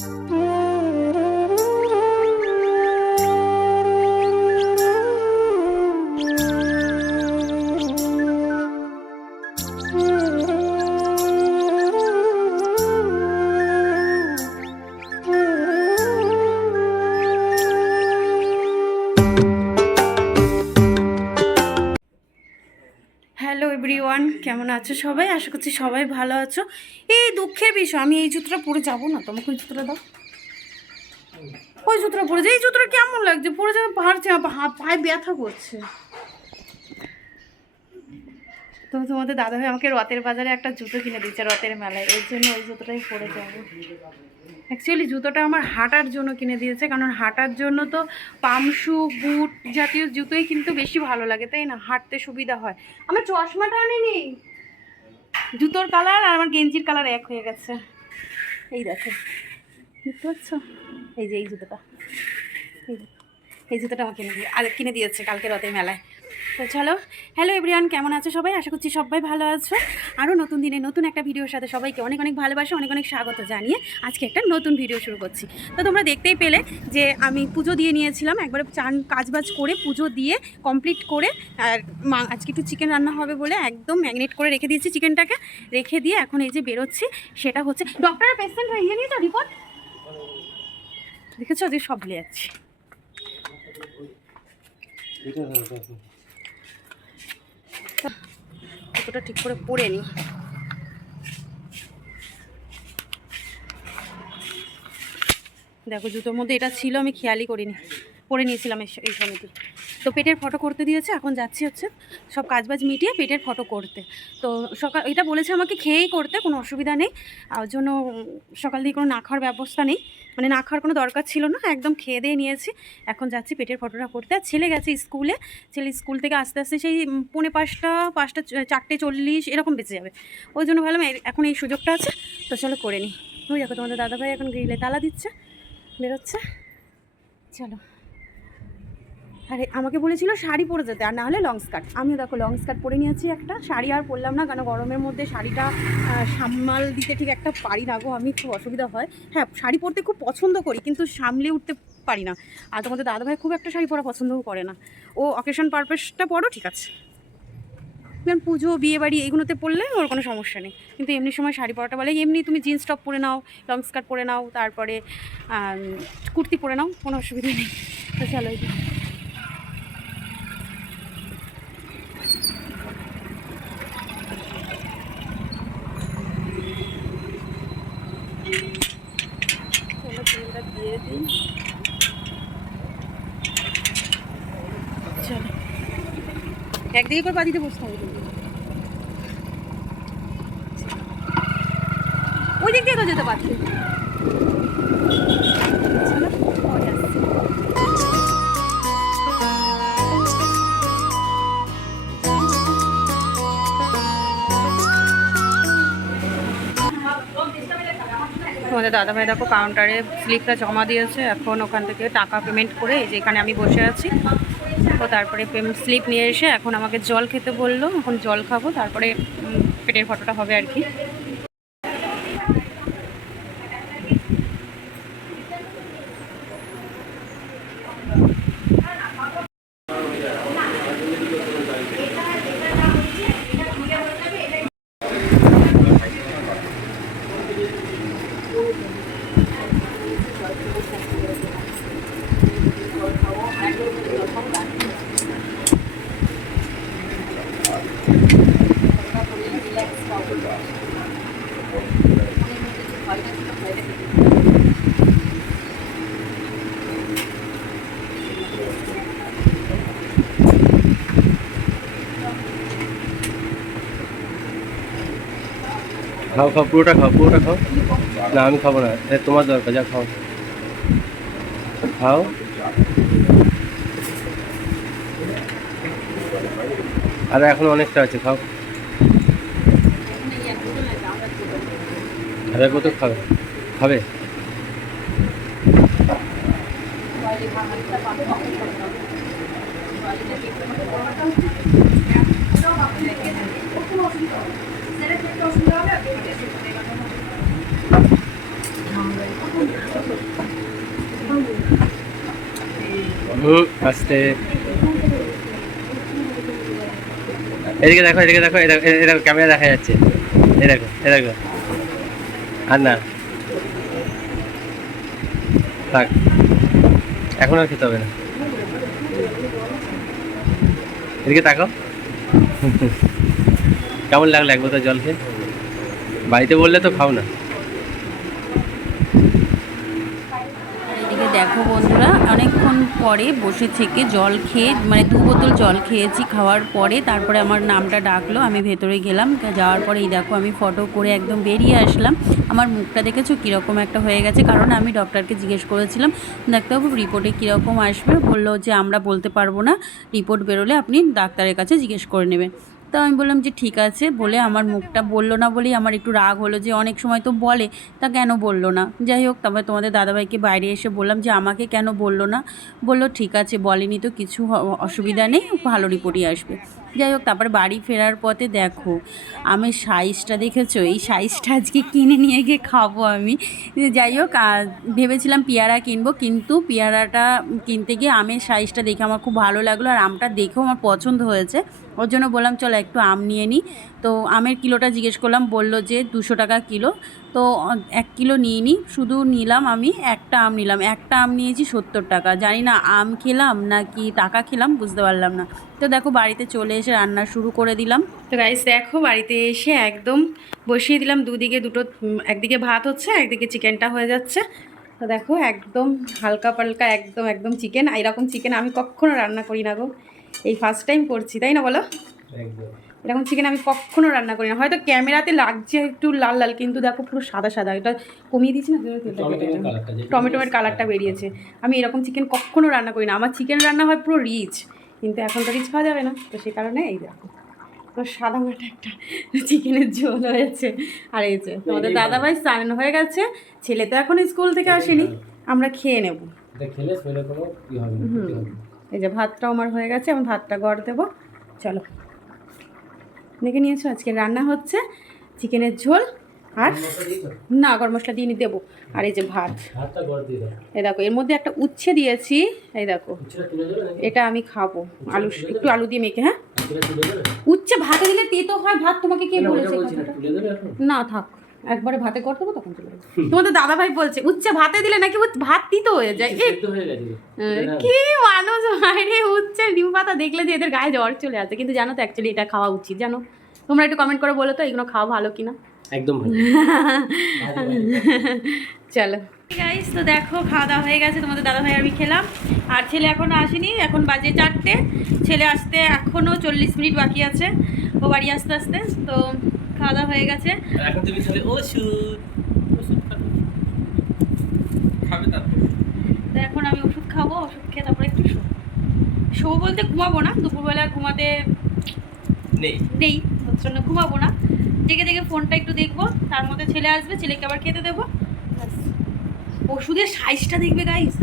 Mm-hmm. Hello everyone, কেমন আছো সবাই? আশা করছি সবাই ভালো আছো। এই দুঃখের বিষয়, আমি এই জুতোটা পরে যাব না, তোমাকে ওই জুতোটা দাও। ওই জুতোটা পরে যাই এই জুতোটা কেমন লাগছে? পরে যাবে পাহাড়ছে পায়ে ব্যথা করছে। তো তোমাদের দাদা ভাই আমাকে রথের বাজারে একটা জুতো কিনে দিচ্ছে রথের মেলায়। এর জন্য ওই জুতোটাই পরে যাব। অ্যাকচুয়ালি জুতোটা আমার হাঁটার জন্য কিনে দিয়েছে, কারণ হাঁটার জন্য তো পামশু বুট জাতীয় জুতোই কিন্তু বেশি ভালো লাগে, তাই না? হাঁটতে সুবিধা হয়। আমার চশমাটা আনিনি। জুতোর কালার আর আমার গেঞ্জির কালার এক হয়ে গেছে। এই দেখো। বুঝতে পারছ এই যে এই জুতোটা। এই জুতোটা আমার কিনে দিয়ে আর কিনে দিয়েছে কালকে রথের মেলায়। তো চলো হ্যালো এভরিওয়ান কেমন আছো সবাই? আশা করছি সবাই ভালো আছো। আরও নতুন দিনে নতুন একটা ভিডিওর সাথে সবাইকে অনেক অনেক ভালোবাসা, অনেক অনেক স্বাগত জানিয়ে আজকে একটা নতুন ভিডিও শুরু করছি। তো তোমরা দেখতেই পেলে যে আমি পুজো দিয়ে নিয়েছিলাম, একবারে চান কাজবাজ করে পুজো দিয়ে কমপ্লিট করে, আর মা, আজকে একটু চিকেন রান্না হবে বলে একদম ম্যাগনেট করে রেখে দিয়েছি চিকেনটাকে রেখে দিয়ে এখন এই যে বেরোচ্ছি, সেটা হচ্ছে ডক্টরের পেশেন্ট ইয়ে নিয়ে তো রিপোর্ট দেখেছ যে সব ভুলে যাচ্ছি জুতোটা ঠিক করে পরে নিই। দেখো, জুতোর মধ্যে এটা ছিল, আমি খেয়ালই করিনি। পরে নিয়েছিলাম এই সমিতি। তো পেটের ফটো করতে দিয়েছে, এখন যাচ্ছি হচ্ছে সব কাজবাজ মিটিয়ে পেটের ফটো করতে। তো সকাল, এটা বলেছে আমাকে, খেয়েই করতে, কোনো অসুবিধা নেই। আর জন্য সকাল থেকে কোনো না খাওয়ার ব্যবস্থা নেই। মানে না খাওয়ার কোনো দরকার ছিল না, একদম খেয়ে দিয়ে নিয়েছি। এখন যাচ্ছি পেটের ফটোটা করতে। আর ছেলে গেছে স্কুলে, ছেলে স্কুল থেকে আস্তে আস্তে সেই পৌনে পাঁচটা পাঁচটা, চারটে চল্লিশ এরকম বেঁচে যাবে। ওই জন্য ভাবলাম এখন এই সুযোগটা আছে, তো চলো করে নিই। ওই দেখো তোমাদের দাদাভাই এখন গ্রিলে তালা দিচ্ছে, বেরোচ্ছে। চলো। আরে, আমাকে বলেছিল শাড়ি পরে যেতে, আর না হলে লং স্কার্ট আমিও দেখো লং স্কার্ট পরে নিয়েছি একটা শাড়ি, আর পরলাম না, কেন গরমের মধ্যে শাড়িটা সামাল দিতে ঠিক একটা পারি না গো, আমি খুব অসুবিধা হয়। হ্যাঁ শাড়ি পরতে খুব পছন্দ করি, কিন্তু সামলে উঠতে পারি না। আর তোমাদের দাদাভাই খুব একটা শাড়ি পরা পছন্দও করে না। ও অকেশন পারপাসটা পরো, ঠিক আছে। যেমন পুজো, বিয়ে বাড়ি এগুলোতে পরলে ওর কোনো সমস্যা নেই। কিন্তু এমনি সময় শাড়ি পরাটা বলে, এমনি তুমি জিন্স টপ পরে নাও লং স্কার্ট পরে নাও, তারপরে কুর্তি পরে নাও, কোনো অসুবিধা নেই। তো চলো দিই চলো একদিকে করে বাদিতে বসতে হবে। ওই দিক দিয়ে তো যেতে পারছি। দাদাভাই দেখো কাউন্টারে স্লিপটা জমা দিয়েছে। এখন ওখান থেকে টাকা পেমেন্ট করে এই যে এখানে আমি বসে আছি। তো তারপরে স্লিপ নিয়ে এসে এখন আমাকে জল খেতে বলল। এখন জল খাব, তারপরে পেটের ফটোটা হবে আর কি। খাও খাও, পুরোটা খাও পুরোটা খাও। না, আমি খাব না। এ, তোমার দরকার, যা খাও। খাও। আর, এখন অনেকটা আছে, খাও। আরে, কত খাবে? খাবে? আস্তে। এদিকে দেখো এদিকে দেখো এরকম ক্যামেরা দেখা যাচ্ছে। এ দেখো এ দেখো। আর না। থাক। এখন আর খেতে হবে না। এদিকে তাকো কেমন লাগল এক বোতল জল খেয়ে? বাড়িতে বললে তো খাও না। পরে বসে থেকে জল খেয়ে মানে দু বোতল জল খেয়েছি খাওয়ার পরে তারপরে আমার নামটা ডাকলো, আমি ভেতরে গেলাম, যাওয়ার পরে এই দেখো আমি ফটো করে একদম বেরিয়ে আসলাম। আমার মুখটা দেখেছ কীরকম একটা হয়ে গেছে? কারণ আমি ডক্টরকে জিজ্ঞেস করেছিলাম, ডাক্তারবাবু রিপোর্টে কীরকম আসবে? বলল যে, আমরা বলতে পারব না রিপোর্ট বেরোলে আপনি ডাক্তারের কাছে জিজ্ঞেস করে নেবেন তো আমি বললাম যে, ঠিক আছে, বলে আমার মুখটা বলল না বলেই আমার একটু রাগ হলো যে, অনেক সময় তো বলে, তা কেন বলল না? যাই হোক, তারপরে তোমাদের দাদাভাইকে বাইরে এসে বললাম যে, আমাকে কেন বলল না? বলল, ঠিক আছে, বলেনি তো, কিছু অসুবিধা নেই, ভালো রিপোর্টই আসবে। যাই হোক, তারপরে বাড়ি ফেরার পথে দেখো, আমি সাইজটা দেখেছ? এই সাইজটা আজকে কিনে নিয়ে গিয়ে খাব আমি। যাই হোক ভেবেছিলাম পেয়ারা কিনবো, কিন্তু পেয়ারাটা কিনতে গিয়ে আমের সাইজটা দেখে আমার খুব ভালো লাগল, আর আমটা দেখেও আমার পছন্দ হয়েছে। ওর জন্য বললাম, চলো একটু আম নিয়ে নিই তো আমের কিলোটা জিজ্ঞেস করলাম, বলল যে দুশো টাকা কিলো। তো এক কিলো নিয়ে নিই শুধু নিলাম আমি, একটা আম নিলাম। একটা আম নিয়েছি সত্তর টাকা। জানি না আম খেলাম নাকি টাকা খেলাম, বুঝতে পারলাম না। তো দেখো, বাড়িতে চলে এসে রান্না শুরু করে দিলাম। তো রাইস দেখো, বাড়িতে এসে একদম বসিয়ে দিলাম। দুদিকে দুটো একদিকে ভাত হচ্ছে, একদিকে চিকেনটা হয়ে যাচ্ছে। তো দেখো, একদম হালকা পালকা, একদম একদম চিকেন এরকম চিকেন আমি কখনো রান্না করি না গো। এই ফার্স্ট টাইম করছি তাই না বলো? এরকম চিকেন আমি কখনো রান্না করি না। হয়তো ক্যামেরাতে লাগছে একটু লাল লাল কিন্তু দেখো পুরো সাদা সাদা। এটা কমিয়ে দিচ্ছি না? টমেটোমের কালারটা বেরিয়েছে। আমি এরকম চিকেন কখনো রান্না করি না। আমার চিকেন রান্না হয় পুরো রিচ কিন্তু এখন তো রিচ খাওয়া যাবে না। তো সেই কারণে এই দেখো তো সাদা মাটা একটা চিকেনের ঝোল হয়েছে। আর এই যে তোমাদের দাদাভাই স্নান হয়ে গেছে। ছেলে তো এখন স্কুল থেকে আসেনি। আমরা খেয়ে নেব। খেলে এই যে ভাতটাও আমার হয়ে গেছে এখন ভাতটা গড় দেবো। চলো। দেখে নিয়েছো আজকে রান্না হচ্ছে চিকেনের ঝোল আর না গরম মশলা দিয়ে দেবো। আর এই যে ভাত। এই দেখো এর মধ্যে একটা উচ্ছে দিয়েছি এই দেখো? এটা আমি খাব। আলু একটু আলু দিয়ে মেখে হ্যাঁ? উচ্ছে ভাতে দিলে তেতো হয় ভাত তোমাকে কে বলেছে? না থাক। একবারে ভাতে করে দেবো তখন চলে তোমাদের দাদা ভাই বলছে উচ্ছে ভাতে দিলে নাকি ভাত তিতো হয়ে যায়। কি মানুষ বাইরে উচ্ছে নিম পাতা দেখলে যে এদের গায়ে জ্বর চলে আসে। কিন্তু জানো তো অ্যাকচুয়ালি এটা খাওয়া উচিত জানো? তোমরা একটু কমেন্ট করে বলো তো এগুলো খাওয়া ভালো কিনা? একদম। চলো। গাইস তো দেখো খাওয়া দাওয়া হয়ে গেছে তোমাদের দাদা ভাই আমি খেলাম। আর ছেলে এখনও আসেনি এখন বাজে চারটে। ছেলে আসতে এখনও চল্লিশ মিনিট বাকি আছে ও বাড়ি আসতে আসতে। তো খাওয়া দাওয়া হয়ে গেছে। এখন তুমি ছেলে ওষুধ খাবে। তো এখন আমি ওষুধ খাব ওষুধ খেয়ে তারপরে একটু শো শো বলতে ঘুমাবো না দুপুরবেলা ঘুমাতে নেই। নেই ওর জন্য ঘুমাবো না। জেগে জেগে ফোনটা একটু দেখব তার মধ্যে ছেলে আসবে ছেলেকে আবার খেতে দেবো। ওষুধের সাইজটা দেখবে গাইস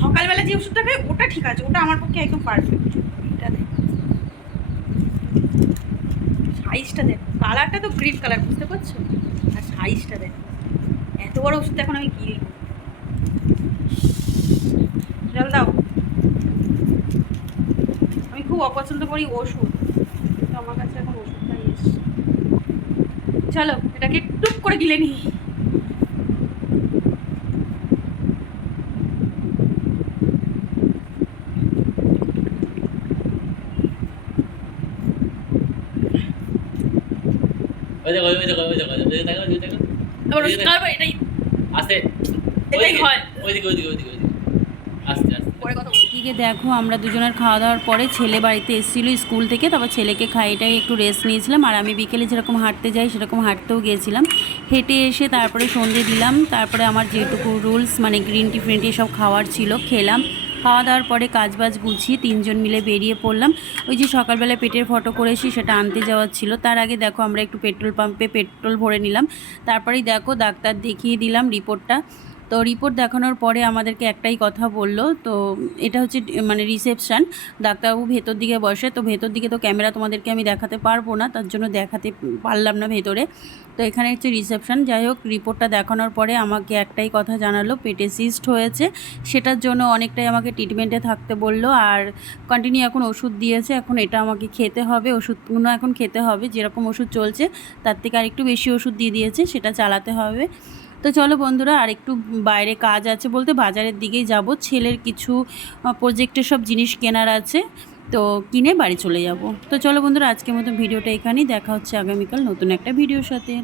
সকালবেলা যে ওষুধটা খাই ওটা ঠিক আছে ওটা আমার পক্ষে একদম পারফেক্ট এটা দেখ। সাইজটা দেখো কালারটা তো গ্রিন কালার বুঝতে পারছ? আর সাইজটা দেখো, এত বড় ওষুধ এখন আমি কিনি জল দাও। আমি খুব অপছন্দ করি ওষুধ, কিন্তু আমার কাছে এখন ওষুধটাই এসছে। চলো, এটাকে টুক করে গিলে নিই। ওই দেখো, ওই দেখো, ওই দেখো, ওই দেখো, ওই দেখো। আবার ওষুধ এটাই আস্তে। এটাই হয়। ওইদিকে, ওইদিকে, ওইদিকে, ওইদিকে। আস্তে, আস্তে। পরে কথা এদিকে দেখো আমরা দুজনের খাওয়া দাওয়ার পরে ছেলে বাড়িতে এসেছিল স্কুল থেকে তারপর ছেলেকে খাইটাই একটু রেস্ট নিয়েছিলাম আর আমি বিকেলে যেরকম হাঁটতে যাই সেরকম হাঁটতেও গিয়েছিলাম হেঁটে এসে তারপরে সন্ধে দিলাম তারপরে আমার যেটুকু রুলস মানে গ্রিন টি ফ্রিন টি সব খাওয়ার ছিল খেলাম খাওয়া দাওয়ার পরে কাজ বাজ গুছিয়ে তিনজন মিলে বেরিয়ে পড়লাম। ওই যে সকালবেলা পেটের ফটো করেছি সেটা আনতে যাওয়ার ছিল। তার আগে দেখো আমরা একটু পেট্রোল পাম্পে পেট্রোল ভরে নিলাম। তারপরেই দেখো ডাক্তার দেখিয়ে দিলাম রিপোর্টটা। তো রিপোর্ট দেখানোর পরে আমাদেরকে একটাই কথা বলল, তো এটা হচ্ছে মানে রিসেপশান ডাক্তারবাবু ভেতর দিকে বসে, তো ভেতর দিকে তো ক্যামেরা তোমাদেরকে আমি দেখাতে পারব না, তার জন্য দেখাতে পারলাম না ভেতরে। তো এখানে হচ্ছে রিসেপশন যাই হোক রিপোর্টটা দেখানোর পরে আমাকে একটাই কথা জানালো, পেটে সিস্ট হয়েছে, সেটার জন্য অনেকটাই আমাকে ট্রিটমেন্টে থাকতে বলল, আর কন্টিনিউ এখন ওষুধ দিয়েছে, এখন এটা আমাকে খেতে হবে ওষুধগুলো এখন খেতে হবে, যেরকম ওষুধ চলছে, তার থেকে আর একটু বেশি ওষুধ দিয়ে দিয়েছে, সেটা চালাতে হবে। তো চলো বন্ধুরা আর একটু বাইরে কাজ আছে বলতে বাজারের দিকেই যাব। ছেলের কিছু প্রজেক্টের সব জিনিস কেনার আছে, তো কিনে বাড়ি চলে যাব। তো চলো বন্ধুরা, আজকের মতো ভিডিওটা এখানেই। দেখা হচ্ছে আগামীকাল নতুন একটা ভিডিওর সাথে।